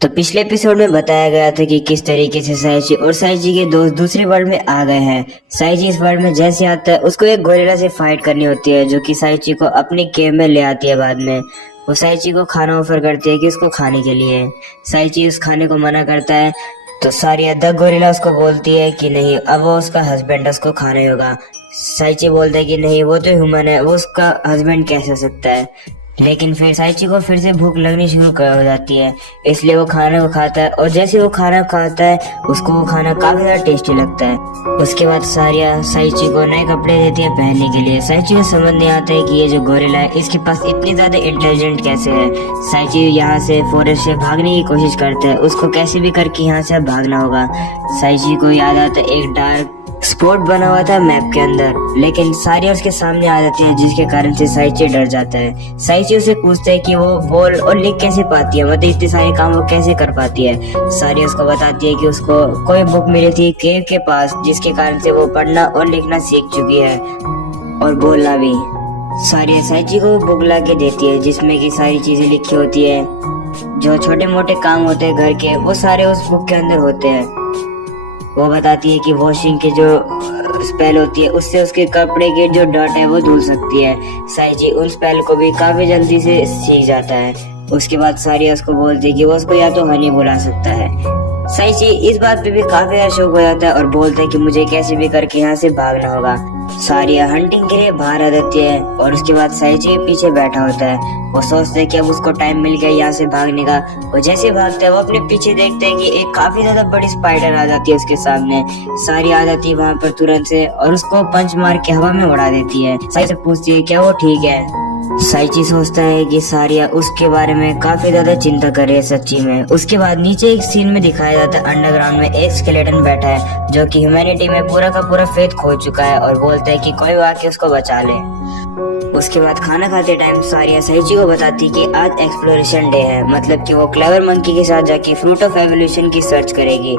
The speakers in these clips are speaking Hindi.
तो पिछले एपिसोड में बताया गया था कि किस तरीके से साइची और साइची के दोस्त दूसरे वर्ल्ड में आ गए हैं। साइची इस वर्ल्ड में जैसे आता है उसको एक गोरिल्ला से फाइट करनी होती है जो कि साइची को अपनी केव में ले आती है। बाद में वो साइची को खाना ऑफर करती है कि उसको खाने के लिए। साइची उस खाने को मना करता है तो सारिया द गोरिल्ला उसको बोलती है कि नहीं, अब वो उसका हस्बैंड है, उसको खाना ही होगा। साइची बोलता है कि नहीं, वो तो ह्यूमन है, वो उसका हस्बैंड कैसे हो सकता है। लेकिन फिर साइची को फिर से भूख लगनी शुरू हो जाती है, इसलिए वो खाना को खाता है और जैसे वो खाना खाता है उसको वो खाना काफी ज्यादा टेस्टी लगता है। उसके बाद सारिया साइची को नए कपड़े देती है पहनने के लिए। साइची को समझ नहीं आता है कि ये जो गोरिल्ला है इसके पास इतनी ज्यादा इंटेलिजेंट कैसे है। साइची यहाँ से फॉरेस्ट से भागने की कोशिश करता है, उसको कैसे भी करके यहाँ से भागना होगा। साइची को याद आता है एक डार्क स्पॉट बना हुआ था मैप के अंदर, लेकिन सारिया उसके सामने आ जाती है जिसके कारण से साइची डर जाता है। साइची उसे पूछता है कि वो बोल और लिख कैसे पाती है, मतलब इतने सारे काम वो कैसे कर पाती है। सारिया उसको बताती है कि उसको कोई बुक मिली थी केव के पास जिसके कारण से वो पढ़ना और लिखना सीख चुकी है और बोलना भी। सारिया साइची को बुक ला के देती है जिसमें की सारी चीजें लिखी होती है, जो छोटे मोटे काम होते हैं घर के वो सारे उस बुक के अंदर होते हैं। वो बताती है कि वॉशिंग के जो स्पेल होती है उससे उसके कपड़े के जो डर्ट है वो धुल सकती है। साइची उन स्पेल को भी काफी जल्दी से सीख जाता है। उसके बाद सारिया उसको बोलती है कि वो उसको या तो हनी बुला सकता है। साइची इस बात पे भी काफी ज्यादा शौक हो जाता है और बोलता है कि मुझे कैसे भी करके यहाँ से भागना होगा। सारिया हंटिंग के लिए बाहर आ जाती है और उसके बाद साइची के पीछे बैठा होता है। वो सोचते है कि अब उसको टाइम मिल गया यहाँ से भागने का। वो जैसे भागता है वो अपने पीछे देखते है कि एक काफी ज्यादा बड़ी स्पाइडर आ जाती है उसके सामने। सारिया आ जाती है वहाँ पर तुरंत से और उसको पंच मार के हवा में उड़ा देती है। साइची से पूछती है क्या वो ठीक है। साइची सोचता है कि सारिया उसके बारे में काफी ज्यादा चिंता कर रही है सच्ची में। उसके बाद नीचे एक सीन में दिखाया जाता है अंडरग्राउंड में एक स्केलेटन बैठा है जो कि ह्यूमैनिटी में पूरा का पूरा फेथ खो चुका है और बोलता है कि कोई आके उसको बचा ले। उसके बाद खाना खाते टाइम सारिया साइची को बताती कि आज एक्सप्लोरेशन डे है, मतलब कि वो क्लेवर मंकी के साथ जाके फ्रूट ऑफ एवोल्यूशन की सर्च करेगी।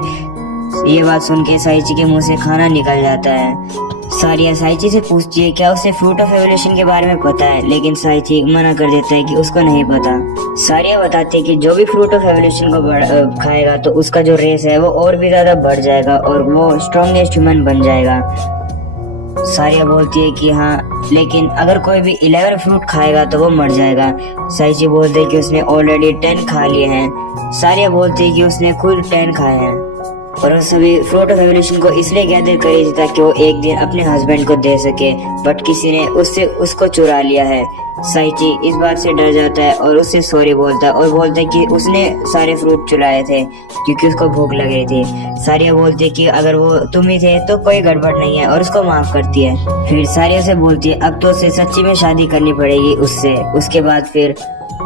ये बात सुन के साइची के मुंह से खाना निकल जाता है। सारिया साइची से पूछती है क्या उसे फ्रूट ऑफ एवोल्यूशन के बारे में पता है, लेकिन साइची मना कर देता है कि उसको नहीं पता। सारिया बताती है कि जो भी फ्रूट ऑफ एवोल्यूशन को खाएगा तो उसका जो रेस है वो और भी ज्यादा बढ़ जाएगा और वो स्ट्रॉन्गेस्ट ह्यूमन बन जाएगा। सारिया बोलती है कि हाँ, लेकिन अगर कोई भी 11 फ्रूट खाएगा तो वो मर जाएगा। साइची बोलते है कि उसने ऑलरेडी 10 खा लिए हैं। सारिया बोलती है कि उसने खुद 10 खाए हैं और वो सभी फ्रूट ऑफ एवोल्यूशन को इसलिए गैदर करी थी ताकि वो एक दिन अपने हस्बैंड को दे सके, बट किसी ने उससे उसको चुरा लिया है। साइची इस बात से डर जाता है और उससे सॉरी बोलता है और बोलता है कि उसने सारे फ्रूट चुराए थे क्योंकि उसको भूख लग रही थी। सारिया बोलती है कि अगर वो तुम ही थे तो कोई गड़बड़ नहीं है और उसको माफ करती है। फिर सारिया से बोलती है अब तो उसे सच्ची में शादी करनी पड़ेगी उससे। उसके बाद फिर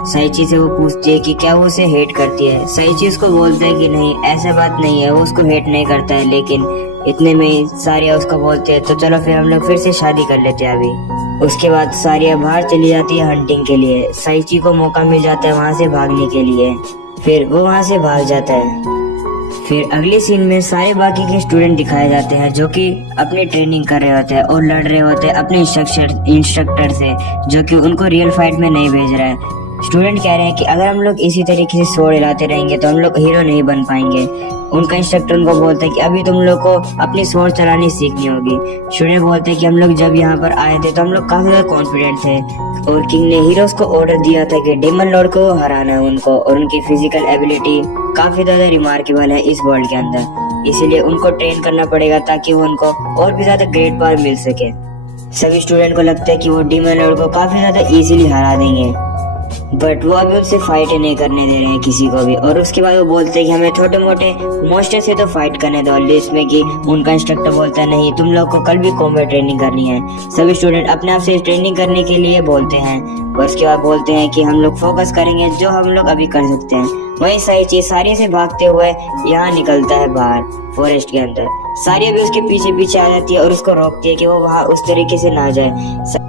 साइची से वो पूछती है कि क्या वो उसे हेट करती है। साइची उसको बोलता है कि नहीं, ऐसा बात नहीं है, वो उसको हेट नहीं करता है। लेकिन इतने में ही सारिया उसको बोलती है तो चलो फिर हम लोग फिर से शादी कर लेते हैं अभी। उसके बाद सारिया बाहर चली जाती है हंटिंग के लिए। साइची को मौका मिल जाता है वहाँ से भागने के लिए, फिर वो वहाँ से भाग जाता है। फिर अगले सीन में सारे बाकी के स्टूडेंट दिखाए जाते हैं जो कि अपनी ट्रेनिंग कर रहे होते हैं और लड़ रहे होते हैं अपने इंस्ट्रक्टर से, जो कि उनको रियल फाइट में नहीं भेज रहा है। स्टूडेंट कह रहे हैं कि अगर हम लोग इसी तरीके से स्वॉर्ड हिलाते रहेंगे तो हम लोग हीरो नहीं बन पाएंगे। उनका इंस्ट्रक्टर उनको बोलता है कि अभी तुम लोग को अपनी स्वॉर्ड चलानी सीखनी होगी। स्टूडेंट बोलते हैं कि हम लोग जब यहाँ पर आए थे तो हम लोग काफी ज्यादा कॉन्फिडेंट थे और किंग ने हीरोज को ऑर्डर दिया था कि डेमन लॉर्ड को हराना है उनको, और उनकी फिजिकल एबिलिटी काफी ज्यादा रिमार्केबल है इस वर्ल्ड के अंदर, इसीलिए उनको ट्रेन करना पड़ेगा ताकि उनको और भी ज्यादा ग्रेट पावर मिल सके। सभी स्टूडेंट को लगता है कि वो डेमन लॉर्ड को काफी ज्यादा इजीली हरा देंगे, बट वो अभी उनसे फाइट नहीं करने दे रहे हैं किसी को भी। और उसके बाद वो बोलते हैं कि हमें छोटे मोटे मॉन्स्टर से तो फाइट करने दो, जिसमें कि उनका इंस्ट्रक्टर बोलता है नहीं, तुम लोग को कल भी कॉम्बैट ट्रेनिंग करनी है। सभी स्टूडेंट अपने आप से ट्रेनिंग करने के लिए बोलते हैं और उसके बाद बोलते हैं कि हम लोग फोकस करेंगे जो हम लोग अभी कर सकते हैं। वही साइची सारिया से भागते हुए यहाँ निकलता है बाहर फॉरेस्ट के अंदर। सारिया भी उसके पीछे पीछे आ जाती है और उसको रोकती है कि वो वहाँ उस तरीके से ना जाए।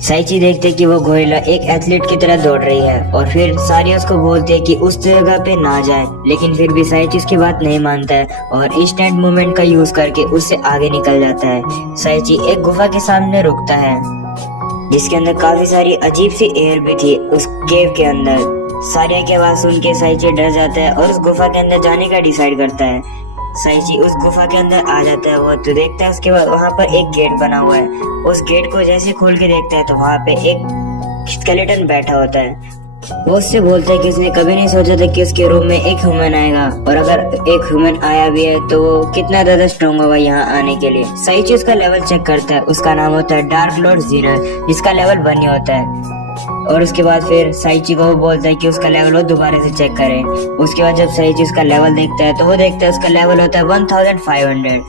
साइची देखते कि वो गोरिल्ला एक एथलीट की तरह दौड़ रही है और फिर सारिया उसको बोलती है कि उस जगह पे ना जाए, लेकिन फिर भी साइची उसकी बात नहीं मानता है और इंस्टेंट मूवमेंट का यूज करके उससे आगे निकल जाता है। साइची एक गुफा के सामने रुकता है जिसके अंदर काफी सारी अजीब सी एयर भी थी उस केव के अंदर। सारिया की आवाज सुन के साइची डर जाता है और उस गुफा के अंदर जाने का डिसाइड करता है। साइची उस गुफा के अंदर आ जाता है, वो तो देखता है उसके बाद वहाँ पर एक गेट बना हुआ है। उस गेट को जैसे खोल के देखता है तो वहाँ पे एक स्केलेटन बैठा होता है। वो उससे बोलता है कि उसने कभी नहीं सोचा था कि उसके रूम में एक ह्यूमन आएगा, और अगर एक ह्यूमन आया भी है तो वो कितना ज्यादा स्ट्रॉन्ग होगा यहाँ आने के लिए। साइची उसका लेवल चेक करता है, उसका नाम होता है डार्क लॉर्ड जीनस, जिसका लेवल 1 ही होता है। और उसके बाद फिर साइची को वो बोलता है कि उसका लेवल वो दोबारा से चेक करे। उसके बाद जब साइची उसका लेवल देखता है तो वो देखता है उसका लेवल होता है 1500,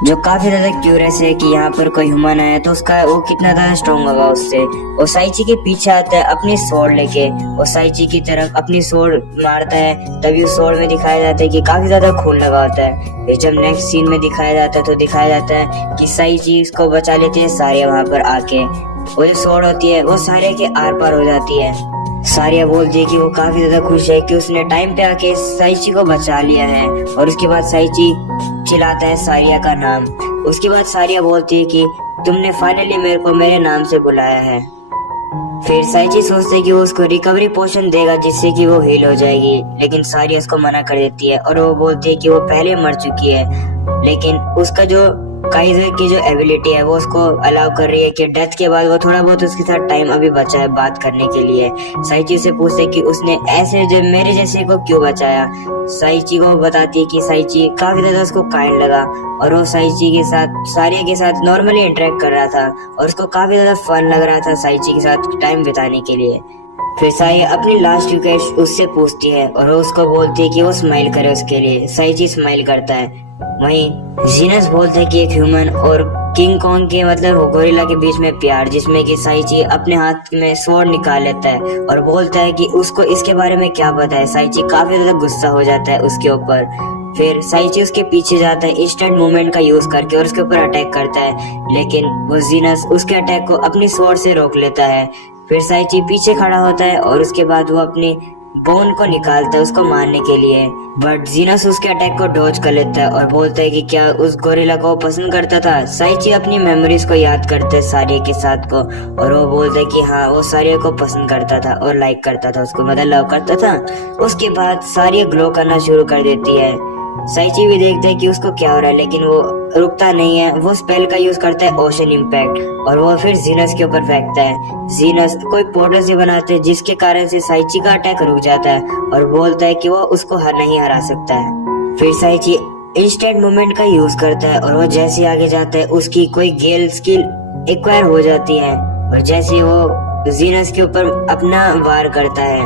जो काफी ज्यादा क्यूरियस है कि यहाँ पर कोई ह्यूमन आया तो उसका वो कितना ज्यादा स्ट्रॉन्ग होगा उससे। वो साइची के पीछे आता है अपनी स्वॉर्ड लेके, वो साइची की तरफ अपनी स्वॉर्ड मारता है। तभी उस स्वॉर्ड में दिखाया जाता है कि काफी ज्यादा खून लगा होता है। फिर जब नेक्स्ट सीन में दिखाया जाता है तो दिखाया जाता है कि साइची उसको बचा लेती है सारिया वहाँ पर आके। वो जो स्वॉर्ड होती है वो सारिया के आर पार हो जाती है। सारिया बोलती है कि वो काफी ज्यादा खुश है कि उसने टाइम पे आके साइची को बचा लिया है। और उसके बाद साइची चिल्लाता है सारिया का नाम। उसके बाद सारिया बोलती है कि तुमने फाइनली मेरे को मेरे नाम से बुलाया है। फिर साइची सोचते है कि वो उसको रिकवरी पोशन देगा जिससे कि वो हील हो जाएगी, लेकिन सारिया उसको मना कर देती है और वो बोलती है कि वो पहले मर चुकी है, लेकिन उसका जो काइजर की जो एबिलिटी है वो उसको अलाउ कर रही है कि डेथ के बाद वो थोड़ा बहुत उसके साथ टाइम अभी बचा है बात करने के लिए। साइची से पूछते कि उसने ऐसे जो मेरे जैसे को क्यों बचाया। साइची को बताती है कि साइची काफी ज्यादा उसको काइंड लगा और वो साइची के साथ सारिया के साथ नॉर्मली इंटरेक्ट कर रहा था और उसको काफी ज्यादा फन लग रहा था साइची के साथ टाइम बिताने के लिए। फिर सारिया अपनी लास्ट रिक्वेस्ट उससे पूछती है और वो उसको बोलती है कि वो स्माइल करे उसके लिए। साइची स्माइल करता है। वहीं जीनस बोलते हैं कि एक ह्यूमन और किंग कॉन्ग के मतलब गोरिल्ला के बीच में प्यार, जिसमें कि साइची अपने हाथ में स्वॉर्ड निकाल लेता है और बोलता है कि उसको इसके बारे में क्या पता है। साइची काफी ज्यादा गुस्सा हो जाता है उसके ऊपर। फिर साइची उसके पीछे जाता है इंस्टेंट मूवमेंट का यूज करके और उसके ऊपर अटैक करता है, लेकिन वो जीनस उसके अटैक को अपनी स्वॉर्ड से रोक लेता है। फिर साइची पीछे खड़ा होता है और उसके बाद वो अपनी बोन को निकालता है उसको मारने के लिए, बट जीनस उसके अटैक को डॉज कर लेता है और बोलता है कि क्या उस गोरिल्ला को पसंद करता था। साइची अपनी मेमोरीज को याद करता है सारिया के साथ को और वो बोलता है कि हाँ वो सारिया को पसंद करता था और लाइक करता था उसको, मतलब लव करता था। उसके बाद सारिया ग्लो करना शुरू कर देती है। साइची भी देखता है कि उसको क्या हो रहा है, लेकिन वो रुकता नहीं है। वो स्पेल का यूज करता है ओशन इम्पैक्ट और वो फिर जीनस के ऊपर फेंकता है। जीनस कोई पोर्टल से बनाते हैं जिसके कारण से साइची का अटैक रुक जाता है और बोलता है कि वो उसको नहीं हरा सकता है। फिर साइची इंस्टेंट मूवमेंट का यूज करता है और वो जैसे आगे जाता है उसकी कोई गेल स्किल एक्वायर हो जाती है और जैसे वो जीनस के ऊपर अपना वार करता है।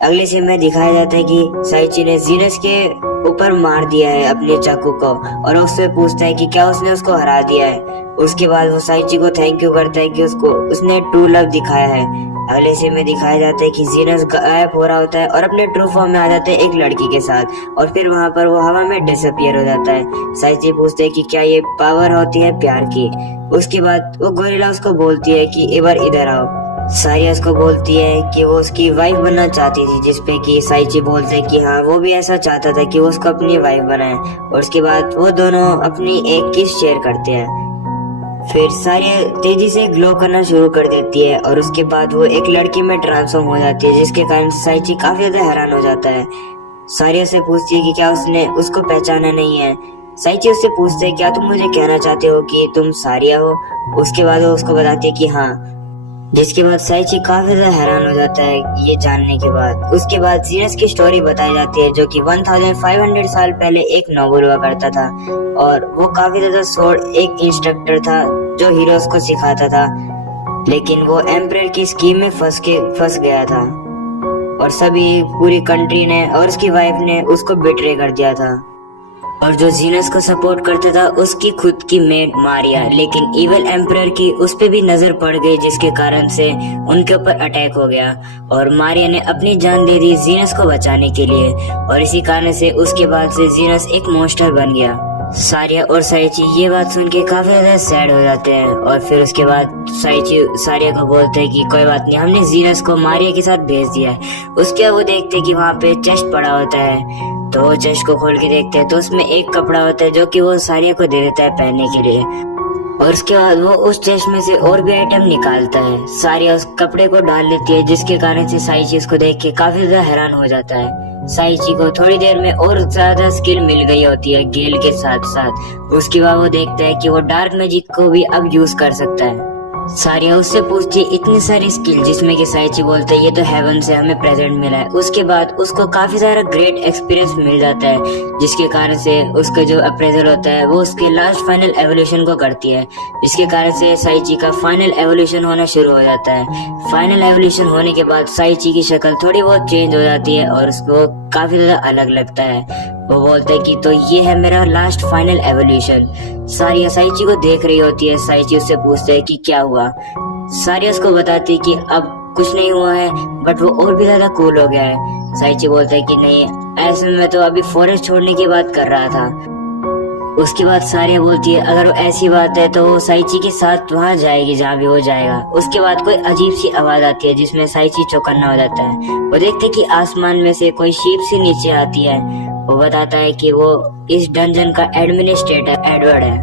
अगले सीन में दिखाया जाता है कि साइची ने जीनस के ऊपर मार दिया है अपने चाकू को और उससे पूछता है कि क्या उसने उसको हरा दिया है। उसके बाद वो साइची को थैंक यू करता है कि उसने ट्रू लव दिखाया है। अगले सीन में दिखाया जाता है कि जीनस गायब हो रहा होता है और अपने ट्रू फॉर्म में आ जाता है एक लड़की के साथ और फिर वहाँ पर वो हवा में डिसअपियर हो जाता है। साइची पूछते है कि क्या ये पावर होती है प्यार की। उसके बाद वो गोरिल्ला उसको बोलती है कि एक बार इधर आओ। सारिया उसको बोलती है कि वो उसकी वाइफ बनना चाहती थी, जिसपे कि साइची बोलते है कि हाँ वो भी ऐसा चाहता था कि वो उसको अपनी वाइफ बनाए। और उसके बाद वो दोनों अपनी एक किस शेयर करते हैं। फिर सारिया तेजी से ग्लो करना शुरू कर देती है और उसके बाद वो एक लड़की में ट्रांसफॉर्म हो जाती है, जिसके कारण साइची काफी ज्यादा हैरान हो जाता है। सारिया से पूछती है कि क्या उसने उसको पहचाना नहीं है। साइची उससे पूछते है क्या तुम मुझे कहना चाहते हो कि तुम सारिया हो। उसके बाद वो उसको बताती है कि हाँ, जिसके बाद साइची काफी ज्यादा हैरान हो जाता है ये जानने के बाद। उसके बाद जीनस की स्टोरी बताई जाती है जो कि 1500 साल पहले एक नोबल हुआ करता था और वो काफी ज्यादा स्वॉर्ड एक इंस्ट्रक्टर था जो हीरोज को सिखाता था, लेकिन वो एम्परर की स्कीम में फंस गया था और सभी पूरी कंट्री ने और उसकी वाइफ ने उसको बिट्रे कर दिया था। और जो जीनस को सपोर्ट करता था उसकी खुद की मेड मारिया, लेकिन इवल एम्परर की उस पे भी नजर पड़ गई, जिसके कारण से उनके ऊपर अटैक हो गया और मारिया ने अपनी जान दे दी जीनस को बचाने के लिए और इसी कारण से उसके बाद से जीनस एक मॉन्स्टर बन गया। सारिया और साइची ये बात सुन के काफी ज्यादा सैड हो जाते हैं और फिर उसके बाद साइची सारिया को बोलते हैं कि कोई बात नहीं, हमने जीनस को मारिया के साथ भेज दिया है। उसके बाद वो देखते हैं कि वहाँ पे चेस्ट पड़ा होता है, तो वो चेस्ट को खोल के देखते हैं तो उसमें एक कपड़ा होता है जो कि वो सारिया को दे देता है पहनने के लिए। और उसके बाद वो उस चश्मे से और भी आइटम निकालता है। सारिया उस कपड़े को डाल लेती है, जिसके कारण से साइची उसको देख के काफी ज्यादा हैरान हो जाता है। साइची को थोड़ी देर में और ज्यादा स्किल मिल गई होती है गेल के साथ साथ। उसके बाद वो देखता है कि वो डार्क मैजिक को भी अब यूज कर सकता है। सारिया उससे पूछती है इतनी सारी स्किल, जिसमें कि साइची बोलता है ये तो हेवन से हमें प्रेजेंट मिला है। उसके बाद उसको काफी सारा ग्रेट एक्सपीरियंस मिल जाता है, जिसके कारण से उसका जो अप्रेजल होता है वो उसके लास्ट फाइनल एवोल्यूशन को करती है, जिसके कारण से साइची का फाइनल एवोल्यूशन होना शुरू हो जाता है। फाइनल एवोल्यूशन होने के बाद साइची की शक्ल थोड़ी बहुत चेंज हो जाती है और उसको काफी ज्यादा अलग लगता है। वो बोलते हैं कि तो ये है मेरा लास्ट फाइनल एवोल्यूशन। सारिया साइची को देख रही होती है। साइची उससे पूछते है कि क्या हुआ। सारिया उसको बताती है कि अब कुछ नहीं हुआ है, बट वो और भी ज्यादा कूल हो गया है। साइची बोलता है कि नहीं, ऐसे में तो अभी फॉरेस्ट छोड़ने की बात कर रहा था। उसके बाद सारिया बोलती है अगर वो ऐसी बात है तो वो साइची के साथ वहां जाएगी जहाँ भी वो जाएगा। उसके बाद कोई अजीब सी आवाज आती है, जिसमें साइची चौकन्ना हो जाता है। वो देखते कि आसमान में से कोई शीप सी नीचे आती है। वो बताता है कि वो इस डंजन का एडमिनिस्ट्रेटर एडवर्ड है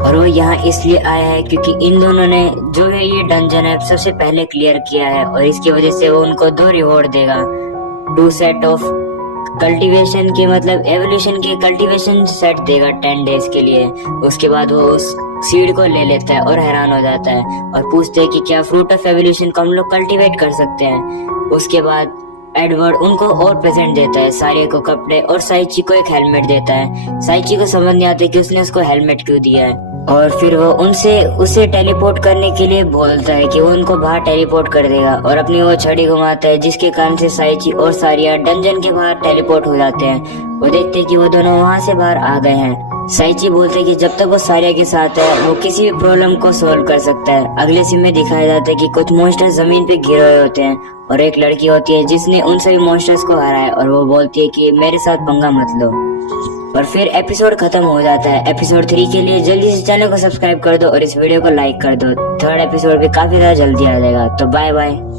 और वो यहाँ इसलिए आया है क्योंकि इन दोनों ने जो है ये डंजन है सबसे पहले क्लियर किया है और इसकी वजह से वो उनको 2 रिवॉर्ड देगा। 2 सेट ऑफ कल्टीवेशन के मतलब एवोल्यूशन के कल्टीवेशन सेट देगा 10 डेज के लिए। उसके बाद वो उस सीड को ले लेता है और हैरान हो जाता है और पूछते हैं कि क्या फ्रूट ऑफ एवोल्यूशन को हम लोग कल्टीवेट कर सकते हैं। उसके बाद एडवर्ड उनको और प्रेजेंट देता है, सारिया को कपड़े और साइची को एक हेलमेट देता है। साइची को समझ नहीं आता कि उसने उसको हेलमेट क्यों दिया है और फिर वो उसे टेलीपोर्ट करने के लिए बोलता है कि वो उनको बाहर टेलीपोर्ट कर देगा और अपनी वो छड़ी घुमाता है, जिसके कारण से साइची और सारिया डंजन के बाहर टेलीपोर्ट हो जाते हैं। वो देखते हैं कि वो दोनों वहां से बाहर आ गए हैं। साइची बोलते हैं कि जब तक वो सारिया के साथ है वो किसी भी प्रॉब्लम को सॉल्व कर सकता है। अगले सीन में दिखाया जाता है कि कुछ मॉन्स्टर जमीन पे गिरे हुए होते हैं और एक लड़की होती है जिसने उन सभी मॉन्स्टर्स को हराया और वो बोलती है कि मेरे साथ पंगा मत लो। और फिर एपिसोड खत्म हो जाता है। एपिसोड 3 के लिए जल्दी से चैनल को सब्सक्राइब कर दो और इस वीडियो को लाइक कर दो। 3rd एपिसोड भी काफी ज्यादा जल्दी आ जाएगा। तो बाय बाय।